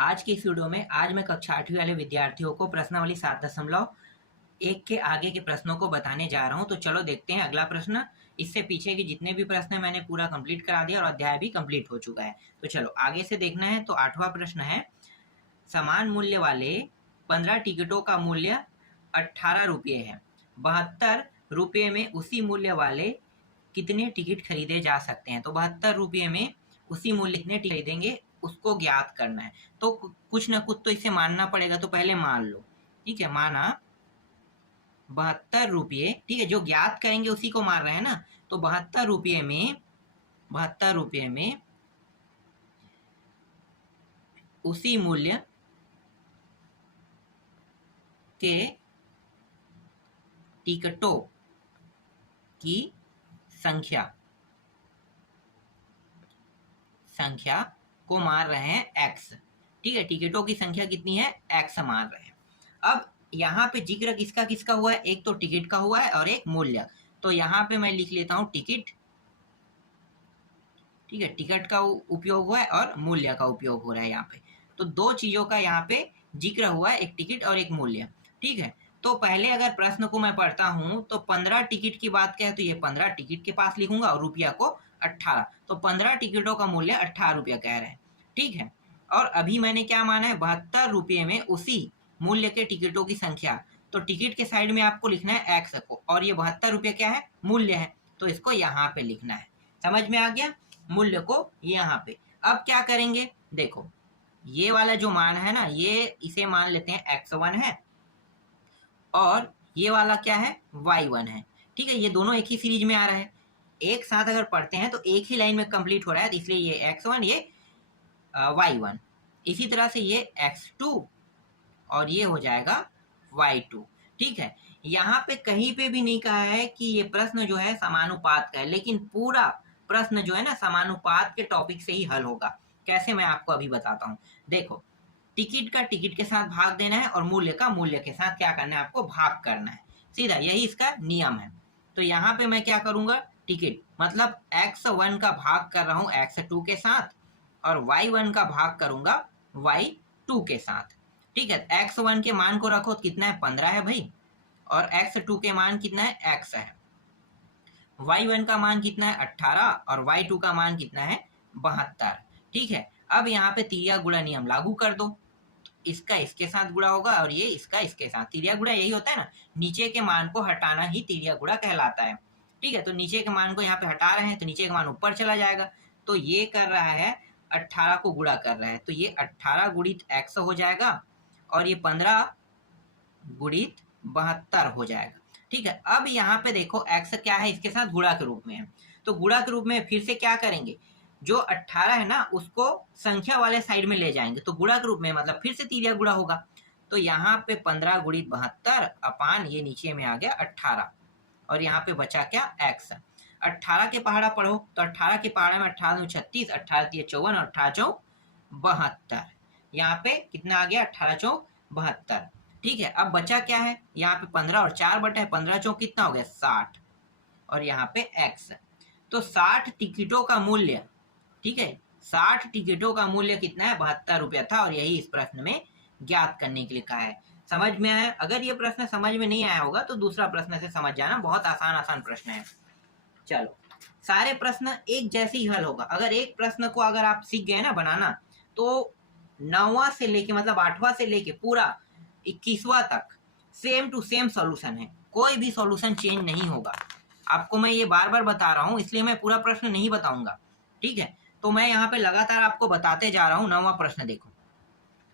आज की इस वीडियो में आज मैं कक्षा 8वीं वाले विद्यार्थियों को प्रश्नावली 7.1 के आगे के प्रश्नों को बताने जा रहा हूं। तो चलो देखते हैं अगला प्रश्न। इससे पीछे के जितने भी प्रश्न हैं मैंने पूरा कंप्लीट करा दिया और अध्याय भी कंप्लीट हो चुका है। तो चलो आगे से देखना है। तो 8वां प्रश्न है, समान मूल्य वाले 15 टिकटों का मूल्य 18 रुपये है। 72 रुपये में उसी मूल्य वाले कितने टिकट खरीदे जा सकते हैं? तो 72 रुपये में उसी मूल्य कितने टिकट खरीदेंगे उसको ज्ञात करना है। तो कुछ ना कुछ तो इसे मानना पड़ेगा। तो पहले मान लो, ठीक है, माना 72 रुपये, ठीक है, जो ज्ञात करेंगे उसी को मान रहे हैं ना। तो 72 रुपये में उसी मूल्य के टिकटों की संख्या को मार रहे हैं x, ठीक है। टिकटों की संख्या कितनी है? x मार रहे हैं। अब यहाँ पे जिक्र किसका किसका हुआ है? एक तो टिकट का हुआ है और एक मूल्य। तो यहाँ पे मैं लिख लेता हूं टिकट, ठीक है, टिकट का उपयोग हुआ है और मूल्य का उपयोग हो रहा है यहाँ पे। तो दो चीजों का यहाँ पे जिक्र हुआ है, एक टिकट और एक मूल्य, ठीक है। तो पहले अगर प्रश्न को मैं पढ़ता हूं तो 15 टिकट की बात करें तो ये 15 टिकट के पास लिखूंगा और रुपया को 18। तो 15 टिकटों का मूल्य 18 रुपया कह रहे हैं, ठीक है। और अभी मैंने क्या माना है? 72 रुपये में उसी मूल्य के टिकटों की संख्या। तो टिकट के साइड में आपको लिखना है एक्स को, और ये 72 रुपये क्या है? मूल्य है। तो इसको यहाँ पे लिखना है। समझ में आ गया? मूल्य को यहाँ पे। अब क्या करेंगे? देखो, ये वाला जो मान है ना, ये इसे मान लेते हैं x1 है और ये वाला क्या है? y1 है, ठीक है। ये दोनों एक ही सीरीज में आ रहा है। एक साथ अगर पढ़ते हैं तो एक ही लाइन में कंप्लीट हो रहा है, तो इसलिए ये x1, ये y1। इसी तरह से ये x2 और ये हो जाएगा y2, ठीक है। यहाँ पे कहीं पे भी नहीं कहा है कि ये प्रश्न जो है समानुपात का है, लेकिन पूरा प्रश्न जो है ना समानुपात के टॉपिक से ही हल होगा। कैसे, मैं आपको अभी बताता हूँ। देखो, टिकट का टिकट के साथ भाग देना है और मूल्य का मूल्य के साथ क्या करना है? आपको भाग करना है, सीधा यही इसका नियम है। तो यहाँ पे मैं क्या करूंगा? टिकट मतलब x1 का भाग कर रहा हूँ x2 के साथ और y1 का भाग करूंगा y2 के साथ, ठीक है। x1 के मान को रखो तो कितना है? 15 है भाई, और x2 के मान कितना है? x है। y1 का मान कितना है? 18, और y2 का मान कितना है? 72, ठीक है। अब यहाँ पे तिर्या गुणा नियम लागू कर दो। इसका इसके साथ गुणा होगा और ये इसका इसके साथ। तिर्या गुणा यही होता है ना, नीचे के मान को हटाना ही तिर्या गुणा कहलाता है, ठीक है। तो नीचे के मान को यहाँ पे हटा रहे हैं तो नीचे का मान ऊपर चला जाएगा। तो ये कर रहा है 18 को गुणा कर रहा है, तो ये 18 गुणित x हो जाएगा और ये 15 गुणित 72 हो जाएगा, ठीक है। अब यहाँ पे देखो x क्या है? इसके साथ गुणा के रूप में है। तो गुणा के रूप में फिर से क्या करेंगे? जो 18 है ना उसको संख्या वाले साइड में ले जाएंगे। तो गुणा के रूप में मतलब फिर से तिर्या गुणा होगा। तो यहाँ पे 15 गुणित 72 अपान ये नीचे में आ गया 18, और यहाँ पे बचा क्या? x। 18 के पहाड़ा पढ़ो तो 18 के पहाड़ा में 18 36, 18 54 और 18 72। यहाँ पे कितना आ गया? 18 72, ठीक है। अब बचा क्या है? यहाँ पे 15 और 4 बटा है, 15 चौक कितना हो गया? 60, और यहाँ पे x। तो 60 टिकटों का मूल्य, ठीक है, 60 टिकटों का मूल्य कितना है? 72 रुपया था, और यही इस प्रश्न में ज्ञात करने के लिए कहा है। समझ में आया? अगर ये प्रश्न समझ में नहीं आया होगा तो दूसरा प्रश्न से समझ जाना, बहुत आसान प्रश्न है। चलो, सारे प्रश्न एक जैसे ही हल होगा। अगर एक प्रश्न को अगर आप सीख गए ना बनाना, तो 9वां से लेके मतलब 8वां से लेके पूरा 21वां तक सेम टू सेम सॉल्यूशन है। कोई भी सॉल्यूशन चेंज नहीं होगा। आपको मैं ये बार बार बता रहा हूं, इसलिए मैं पूरा प्रश्न नहीं बताऊंगा, ठीक है। तो मैं यहाँ पे लगातार आपको बताते जा रहा हूँ। 9वां प्रश्न देखो।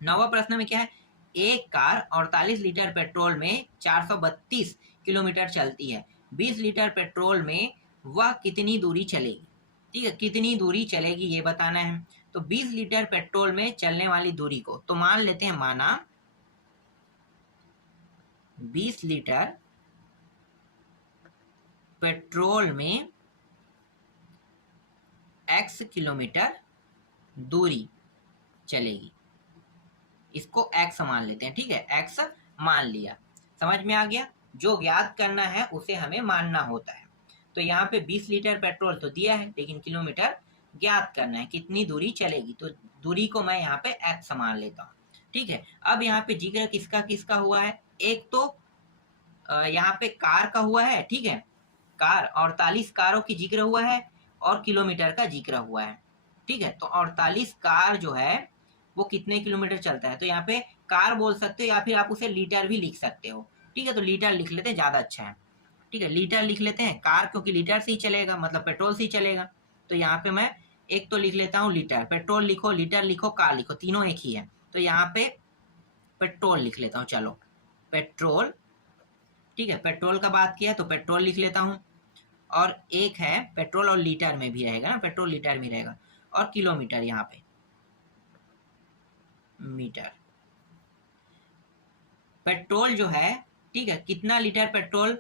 9वां प्रश्न में क्या है? एक कार 48 लीटर पेट्रोल में 432 किलोमीटर चलती है। 20 लीटर पेट्रोल में वह कितनी दूरी चलेगी? ठीक है, कितनी दूरी चलेगी ये बताना है। तो 20 लीटर पेट्रोल में चलने वाली दूरी को तो मान लेते हैं, माना 20 लीटर पेट्रोल में x किलोमीटर दूरी चलेगी। इसको x मान लेते हैं, ठीक है, x मान लिया। समझ में आ गया? जो ज्ञात करना है उसे हमें मानना होता है। तो यहाँ पे 20 लीटर पेट्रोल तो दिया है, लेकिन किलोमीटर ज्ञात करना है, कितनी दूरी चलेगी। तो दूरी को मैं यहाँ पे x मान लेता हूँ। ठीक है, अब यहाँ पे जिक्र किसका किसका हुआ है, एक तो यहाँ पे कार का हुआ है, ठीक है, कार 48 कारों की जिक्र हुआ है और किलोमीटर का जिक्र हुआ है। ठीक है, तो 48 कार जो है वो कितने किलोमीटर चलता है, तो यहाँ पे कार बोल सकते हो या फिर आप उसे लीटर भी लिख सकते हो। ठीक है, तो लीटर लिख लेते हैं, ज़्यादा अच्छा है। ठीक है, लीटर लिख लेते हैं, कार क्योंकि लीटर से ही चलेगा, मतलब पेट्रोल से ही चलेगा। तो यहाँ पे मैं एक तो लिख लेता हूँ लीटर, पेट्रोल लिखो, लीटर लिखो, कार लिखो, तीनों एक ही है। तो यहाँ पे पेट्रोल लिख लेता हूँ, चलो पेट्रोल। ठीक है, पेट्रोल का बात किया तो पेट्रोल लिख लेता हूँ। और एक है पेट्रोल और लीटर में भी रहेगा ना, पेट्रोल लीटर में रहेगा। और किलोमीटर यहाँ पे मीटर। पेट्रोल जो है, ठीक है, कितना लीटर पेट्रोल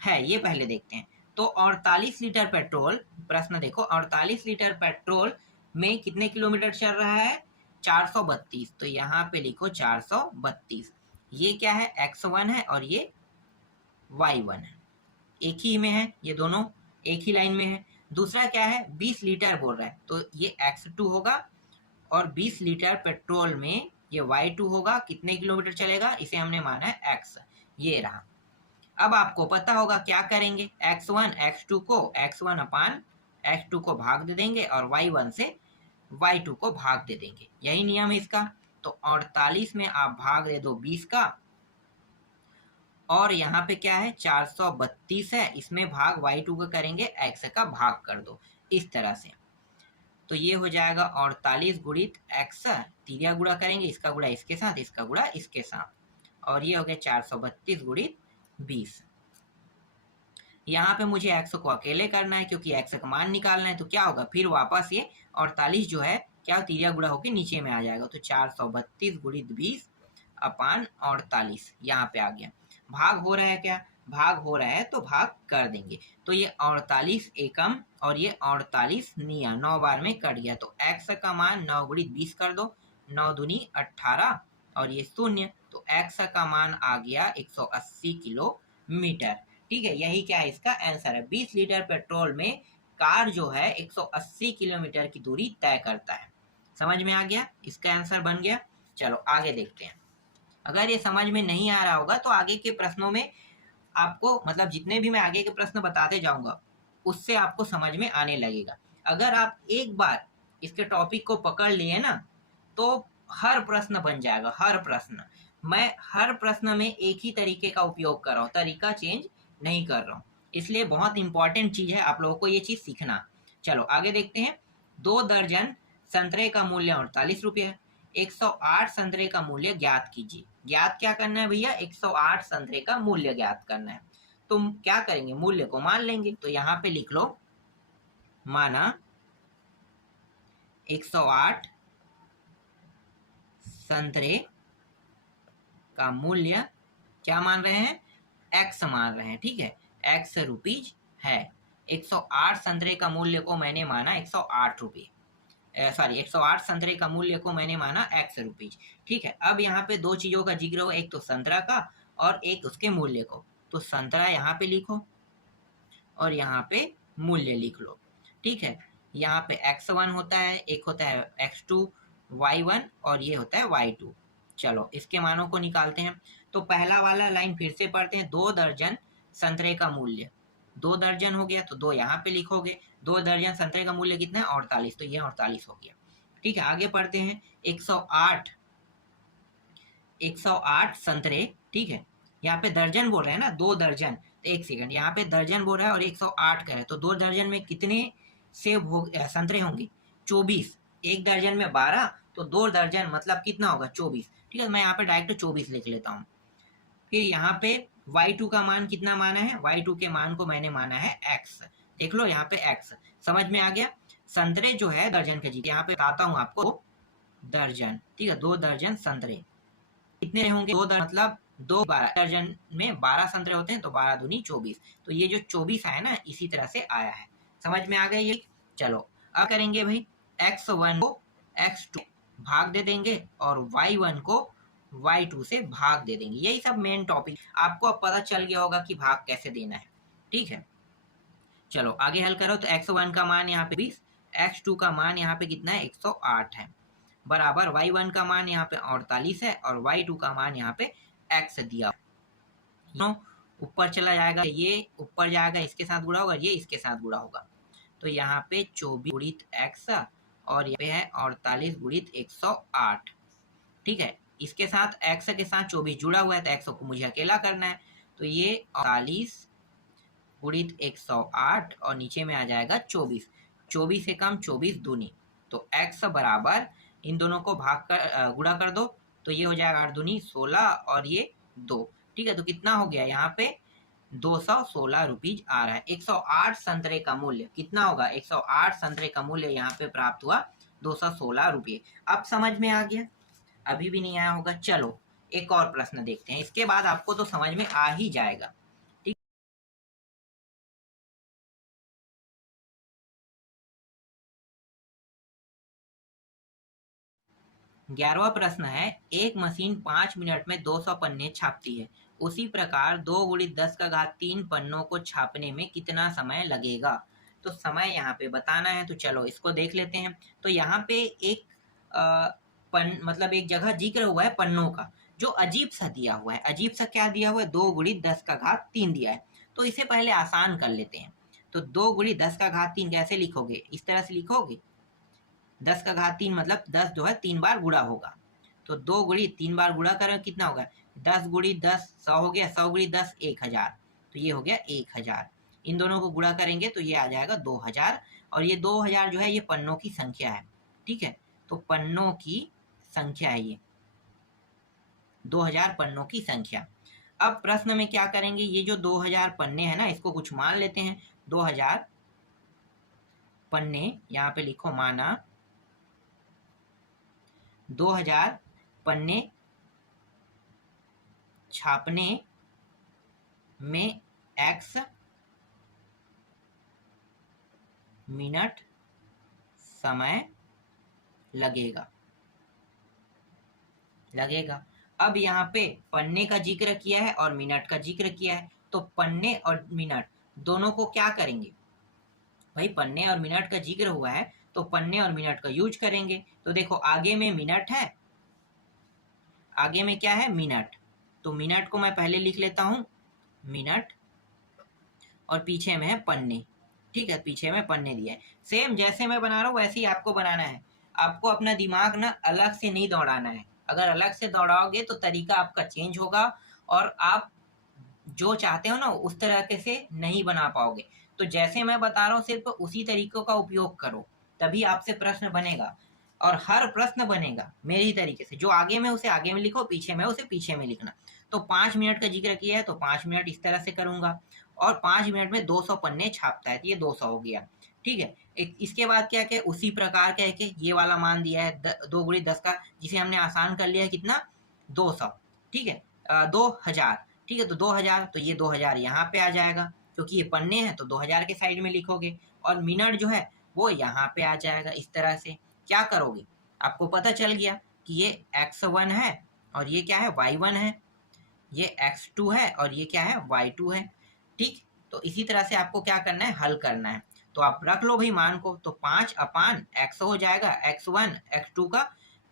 है ये पहले देखते हैं। तो 48 लीटर पेट्रोल, प्रश्न देखो, 48 लीटर पेट्रोल में कितने किलोमीटर चल रहा है, 432। तो यहाँ पे लिखो 432। ये क्या है, x1 है और ये y1 है, एक ही में है, ये दोनों एक ही लाइन में है। दूसरा क्या है, 20 लीटर बोल रहा है, तो ये x2 होगा। और 20 लीटर पेट्रोल में ये y2 होगा, कितने किलोमीटर चलेगा, इसे हमने माना है x, ये रहा। अब आपको पता होगा क्या करेंगे, x1 x2 को x1 अपान x2 को भाग दे देंगे और y1 से y2 को भाग दे देंगे, यही नियम है इसका। तो 48 में आप भाग दे दो 20 का, और यहाँ पे क्या है 432 है, इसमें भाग y2 का करेंगे, x का भाग कर दो, इस तरह से। तो ये हो जाएगा 48 गुणित x, तिरिया गुणा करेंगे, इसका गुणा इसके साथ, इसका गुणा इसके साथ, और ये हो गया 432 गुणित 20। यहाँ पे मुझे x को अकेले करना है क्योंकि x का मान निकालना है। तो क्या होगा, फिर वापस ये 48 जो है क्या तिरिया गुणा होकर नीचे में आ जाएगा। तो 432 गुणित 20 अपान 48 यहाँ पे आ गया। भाग हो रहा है क्या, भाग हो रहा है तो भाग कर देंगे। तो ये 48 एकम और ये 48 निया, 9 बार में कट गया। तो x का मान 9 गुणित 20 कर दो, 9 दूनी 18 और ये 0। तो x का मान आ गया 180 किलोमीटर। ठीक है, यही क्या है इसका आंसर है। 20 लीटर पेट्रोल में कार जो है 180 किलोमीटर की दूरी तय करता है। समझ में आ गया, इसका आंसर बन गया। चलो आगे देखते हैं। अगर ये समझ में नहीं आ रहा होगा तो आगे के प्रश्नों में आपको, मतलब जितने भी मैं आगे के प्रश्न बताते जाऊंगा उससे आपको समझ में आने लगेगा। अगर आप एक बार इसके टॉपिक को पकड़ लिए ना तो हर प्रश्न बन जाएगा, हर प्रश्न। मैं हर प्रश्न में एक ही तरीके का उपयोग कर रहा हूँ, तरीका चेंज नहीं कर रहा हूँ, इसलिए बहुत इंपॉर्टेंट चीज है आप लोगों को ये चीज सीखना। चलो आगे देखते हैं। 2 दर्जन संतरे का मूल्य 48 रुपये है। 108 संतरे का मूल्य ज्ञात कीजिए। ज्ञात क्या करना है भैया, 108 संतरे का मूल्य ज्ञात करना है। तुम क्या करेंगे, मूल्य को मान लेंगे। तो यहाँ पे लिख लो, माना 108 संतरे का मूल्य क्या मान रहे हैं, x मान रहे हैं। ठीक है, x रुपीज है। 108 संतरे का मूल्य को मैंने माना 108 रुपये, सॉरी 108 संतरे का मूल्य को मैंने माना x रुपीज। ठीक है, अब यहाँ पे दो चीजों का जिक्र हो, एक तो संतरा का और एक उसके मूल्य को। तो संतरा यहाँ पे लिखो और यहाँ पे मूल्य लिख लो। ठीक है, यहाँ पे x1 होता है, एक होता है x2 y1 और ये होता है y2। चलो इसके मानों को निकालते हैं। तो पहला वाला लाइन फिर से पढ़ते हैं। 2 दर्जन संतरे का मूल्य, 2 दर्जन हो गया तो 2 यहाँ पे लिखोगे। 2 दर्जन संतरे का मूल्य कितना है, 48, तो ये 48 हो गया। ठीक है, आगे पढ़ते हैं। 108 संतरे, ठीक है, यहाँ पे दर्जन बोल रहे हैं ना, 2 दर्जन। तो एक सेकंड, यहाँ पे दर्जन बोल रहा है और 108 का है, तो 2 दर्जन में कितने सेब हो संतरे होंगे, 24। एक दर्जन में 12, तो 2 दर्जन मतलब कितना होगा, 24। ठीक है, मैं यहाँ पे डायरेक्ट 24 लिख लेता हूँ। फिर यहाँ पे y2 का मान कितना माना है, y2 के मान को मैंने माना है x। देख लो यहाँ पे x, समझ में आ गया। संतरे जो है दर्जन के जीत, यहाँ पे बताता हूँ आपको दर्जन। ठीक है, 2 दर्जन संतरे कितने होंगे, 2 मतलब 2 12 दर्जन में 12 संतरे होते हैं, तो 12 दूनी 24। तो ये जो 24 आया ना, इसी तरह से आया है। समझ में आ गया ये। चलो अब करेंगे भाई, x1 को x2 भाग दे देंगे और y1 को y2 से भाग दे देंगे। यही सब मेन टॉपिक, आपको अब पता चल गया होगा कि भाग कैसे देना है। ठीक है, चलो आगे हल करो। तो x1 का मान यहाँ पे 20, x2 का मान यहाँ पे कितना है, 108 है। बराबर y1 का मान यहाँ पे 48 है और y2 का मान यहाँ पे x दिया। ऊपर चला जाएगा, ये ऊपर जाएगा, इसके साथ गुणा होगा, ये इसके साथ गुणा होगा। तो यहाँ पे 24 गुणित x और यहाँ पे है 48 गुणित 108। ठीक है, इसके साथ x के साथ 24 जुड़ा हुआ है तो x को मुझे अकेला करना है। तो ये 48 गुणित 108 और नीचे में आ जाएगा 24। 24 से कम 24 दूनी, तो x बराबर इन दोनों को भाग कर गुणा कर दो तो ये हो जाएगा 8 दूनी 16 और ये 2। ठीक है, तो कितना हो गया यहाँ पे 216 रुपीज आ रहा है। 108 संतरे का मूल्य कितना होगा, 108 संतरे का मूल्य यहाँ पे प्राप्त हुआ 216 रुपये। अब समझ में आ गया? अभी भी नहीं आया होगा? चलो एक और प्रश्न देखते हैं, इसके बाद आपको तो समझ में आ ही जाएगा। 11वां प्रश्न है, एक मशीन 5 मिनट में 200 पन्ने छापती है, उसी प्रकार 2 गुणित 10 का घात 3 पन्नों को छापने में कितना समय लगेगा? तो समय यहाँ पे बताना है, तो चलो इसको देख लेते हैं। तो यहाँ पे एक मतलब एक जगह जिक्र हुआ है पन्नों का, जो अजीब सा दिया हुआ है। अजीब सा क्या दिया हुआ है? 2 गुणित 10 का घात 3 दिया है। तो इसे पहले आसान कर लेते हैं। तो 2 गुणित 10 का घात 3 कैसे लिखोगे? इस तरह से लिखोगे, 10 का घात 3 मतलब 10 जो है 3 बार गुणा होगा। तो 2 गुणी 3 बार गुणा करें कितना होगा? 10 गुणी 10 100 हो गया, 100 गुणी 10 1000, तो ये हो गया 1000। इन दोनों को गुणा करेंगे तो ये आ जाएगा 2000, और ये 2000 जो है ये पन्नों की संख्या है। ठीक है, तो पन्नों की संख्या है ये, 2000 पन्नों की संख्या। अब प्रश्न में क्या करेंगे, ये जो 2000 पन्ने हैं ना, इसको कुछ मान लेते हैं। 2000 पन्ने यहाँ पे लिखो, माना 2000 पन्ने छापने में x मिनट समय लगेगा। अब यहाँ पे पन्ने का जिक्र किया है और मिनट का जिक्र किया है, तो पन्ने और मिनट दोनों को क्या करेंगे भाई? पन्ने और मिनट का जिक्र हुआ है तो पन्ने और मिनट का यूज करेंगे। तो देखो आगे में मिनट है, आगे में क्या है? मिनट। तो मिनट को मैं पहले लिख लेता हूं मिनट, और पीछे में है पन्ने। ठीक है, पीछे में पन्ने दिया है। सेम जैसे मैं बना रहा हूँ वैसे ही आपको बनाना है। आपको अपना दिमाग ना अलग से नहीं दौड़ाना है। अगर अलग से दौड़ाओगे तो तरीका आपका चेंज होगा और आप जो चाहते हो ना उस तरीके से नहीं बना पाओगे। तो जैसे मैं बता रहा हूँ सिर्फ उसी तरीकों का उपयोग करो, तभी आपसे प्रश्न बनेगा। और हर प्रश्न बनेगा मेरे ही तरीके से, जो आगे में उसे आगे में लिखो, पीछे में उसे पीछे में लिखना। तो 5 मिनट का जिक्र किया है तो 5 मिनट इस तरह से करूंगा, और 5 मिनट में 200 पन्ने छापता है तो ये 200 हो गया। ठीक है, इसके बाद क्या क्या उसी प्रकार कह के ये वाला मान दिया है 2 गुणी 10 का, जिसे हमने आसान कर लिया है कितना? 200। ठीक है, 2000। ठीक है, तो 2000, तो ये 2000 यहाँ पे आ जाएगा, क्योंकि ये पन्ने हैं तो 2000 के साइड में लिखोगे, और मिनट जो है वो यहाँ पे आ जाएगा। इस तरह से क्या करोगे? आपको पता चल गया कि ये x1 है और ये क्या है? y1 है, ये x2 है और ये क्या है? y2 है। ठीक, तो इसी तरह से आपको क्या करना है? हल करना है। तो आप रख लो भाई मान को, तो 5/x हो जाएगा, x1 x2 का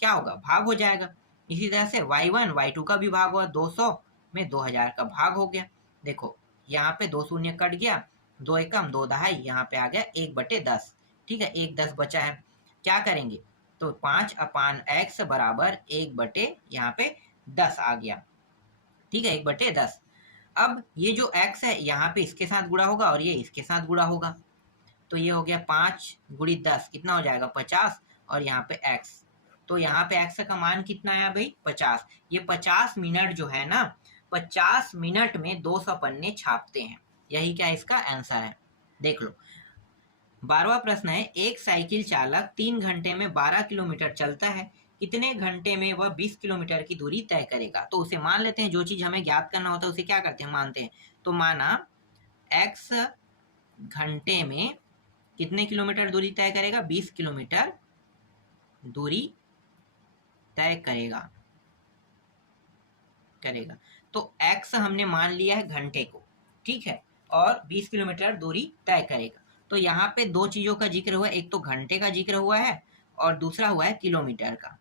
क्या होगा? भाग हो जाएगा। इसी तरह से y1 y2 का भी भाग हुआ, 200 में 2000 का भाग हो गया। देखो यहाँ पे 2 शून्य कट गया, 2 एकम 2 दहाई, यहाँ पे आ गया 1/10। ठीक है, 1/10 बचा है, क्या करेंगे? तो 5/x बराबर 1/, यहाँ पे 10 आ गया। ठीक है, 1/10। अब ये जो x है यहाँ पे इसके साथ गुणा होगा और ये इसके साथ गुणा होगा, तो ये हो गया 5 गुणी 10 कितना हो जाएगा? 50, और यहाँ पे x, तो यहाँ पे x का मान कितना आया भाई? 50। ये 50 मिनट जो है ना, 50 मिनट में 200 पन्ने छापते हैं। यही क्या इसका आंसर है? देख लो। 12वां प्रश्न है, एक साइकिल चालक 3 घंटे में 12 किलोमीटर चलता है, कितने घंटे में वह 20 किलोमीटर की दूरी तय करेगा? तो उसे मान लेते हैं, जो चीज हमें ज्ञात करना होता है उसे क्या करते हैं? मानते हैं। तो माना x घंटे में कितने किलोमीटर दूरी तय करेगा? 20 किलोमीटर दूरी तय करेगा। तो x हमने मान लिया है घंटे को, ठीक है, और 20 किलोमीटर दूरी तय करेगा। तो यहाँ पे दो चीजों का जिक्र हुआ है, एक तो घंटे का जिक्र हुआ है और दूसरा हुआ है किलोमीटर का।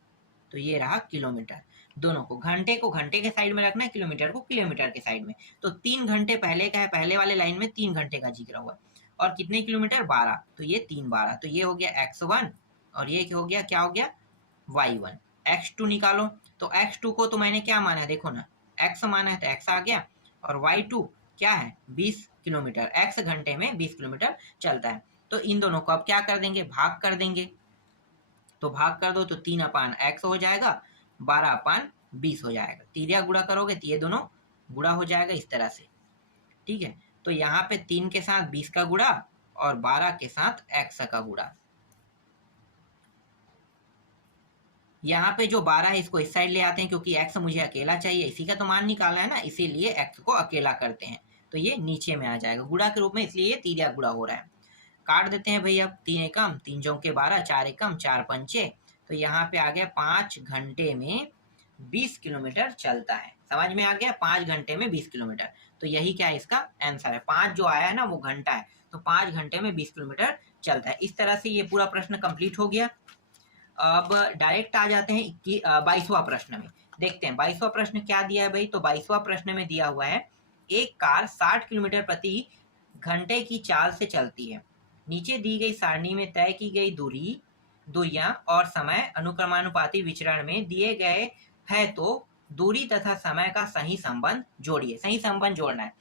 तो ये रहा किलोमीटर। दोनों को घंटे के साइड में रखना है, किलोमीटर को किलोमीटर के साइड में। तो 3 घंटे पहले का है, पहले वाले लाइन में 3 घंटे का जिक्र हुआ और कितने किलोमीटर 12, तो ये 3 12, तो ये हो गया x1 और ये हो गया क्या हो गया y1। x2 निकालो, तो x2 को तो मैंने क्या माना है देखो ना, x माना है तो x आ गया और y2 क्या है 20 किलोमीटर, x घंटे में 20 किलोमीटर चलता है। तो इन दोनों को अब क्या कर देंगे, भाग कर देंगे। तो भाग कर दो तो 3/x हो जाएगा, 12/20 हो जाएगा। तीरिया गुणा करोगे तो ये दोनों गुणा हो जाएगा इस तरह से, ठीक है। तो यहाँ पे 3 के साथ 20 का गुणा और 12 के साथ x का गुणा। यहाँ पे जो 12 है इसको इस साइड ले आते हैं क्योंकि x मुझे अकेला चाहिए, इसी का तो मान निकालना है ना, इसीलिए x को अकेला करते हैं। तो ये नीचे में आ जाएगा गुणा के रूप में, इसलिए ये तीरिया गुणा हो रहा है। काट देते हैं भाई, अब 3 एकम 3 चौके 12, 4 एकम 4 पंचे, तो यहाँ पे आ गया 5 घंटे में 20 किलोमीटर चलता है। समझ में आ गया, 5 घंटे में 20 किलोमीटर। तो यही क्या है इसका आंसर है। 5 जो आया है ना वो घंटा है, तो 5 घंटे में 20 किलोमीटर चलता है। इस तरह से ये पूरा प्रश्न कंप्लीट हो गया। अब डायरेक्ट आ जाते हैं 22वां प्रश्न में। देखते हैं 22वां प्रश्न क्या दिया है भाई। तो 22वां प्रश्न में दिया हुआ है, एक कार 60 किलोमीटर प्रति घंटे की चाल से चलती है। नीचे दी गई सारणी में तय की गई दूरियां और समय अनुक्रमानुपाती विचरण में दिए गए है, तो दूरी तथा समय का सही संबंध जोड़िए। सही संबंध जोड़ना है।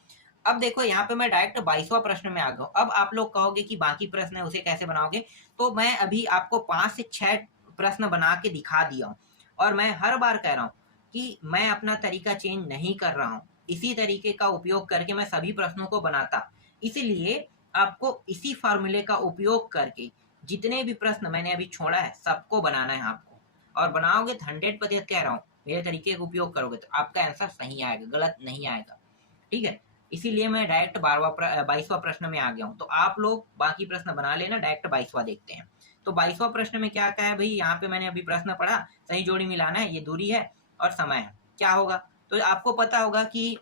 अब देखो यहाँ पे मैं डायरेक्ट 22वां प्रश्न में आ गया हूँ। अब आप लोग कहोगे कि बाकी प्रश्न है उसे कैसे बनाओगे, तो मैं अभी आपको 5 से 6 प्रश्न बना के दिखा दिया हूँ और मैं हर बार कह रहा हूँ कि मैं अपना तरीका चेंज नहीं कर रहा हूँ, इसी तरीके का उपयोग करके मैं सभी प्रश्नों को बनाता। इसीलिए आपको इसी फार्मूले का उपयोग करके जितने भी प्रश्न मैंने अभी छोड़ा है सबको बनाना है आपको, और बनाओगे तो 100% कह रहा हूँ मेरे तरीके का उपयोग करोगे तो आपका आंसर सही आएगा, गलत नहीं आएगा, ठीक है। इसीलिए मैं डायरेक्ट 22वां प्रश्न में आ गया हूँ। तो आप लोग बाकी प्रश्न बना लेना, डायरेक्ट 22वां देखते हैं। तो 22वां प्रश्न में क्या कहा है भाई, यहाँ पे मैंने अभी प्रश्न पढ़ा, सही जोड़ी मिलाना है, ये दूरी है और समय है, क्या होगा। तो आपको पता होगा कि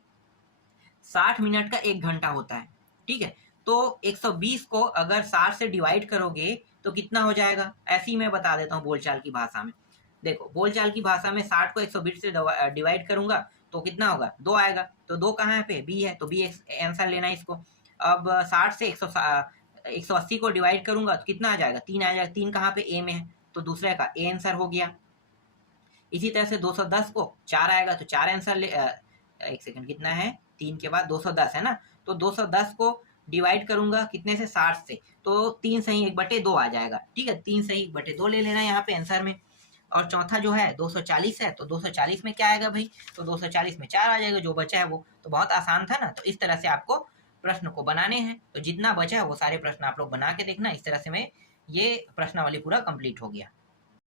60 मिनट का 1 घंटा होता है, ठीक है। तो 120 को अगर 60 से डिवाइड करोगे तो कितना हो जाएगा, ऐसे ही मैं बता देता हूँ बोलचाल की भाषा में। देखो बोलचाल की भाषा में 60 को 120 से डिवाइड करूंगा तो कितना होगा, 2 आएगा। तो 2 कहाँ है पे, बी है, तो बी आंसर लेना है इसको। अब 60 से 180 को डिवाइड करूंगा तो कितना आ जाएगा, 3 आ जाएगा। 3 कहाँ पे, ए में है, तो दूसरे का ए आंसर हो गया। इसी तरह से 210 को 4 आएगा तो 4 आंसर ले, एक सेकंड, कितना है, 3 के बाद 210 है ना, तो 210 को डिवाइड करूंगा कितने से, 60 से, तो 3 सही 1/2 आ जाएगा, ठीक है। 3 सही 1/2 ले लेना यहाँ पे आंसर में। और चौथा जो है 240 है, तो 240 में क्या आएगा भाई, तो 240 में 4 आ जाएगा, जो बचा है वो। तो बहुत आसान था ना। तो इस तरह से आपको प्रश्न को बनाने हैं, तो जितना बचा है वो सारे प्रश्न आप लोग बना के देखना। इस तरह से मैं ये प्रश्नावली पूरा कंप्लीट हो गया।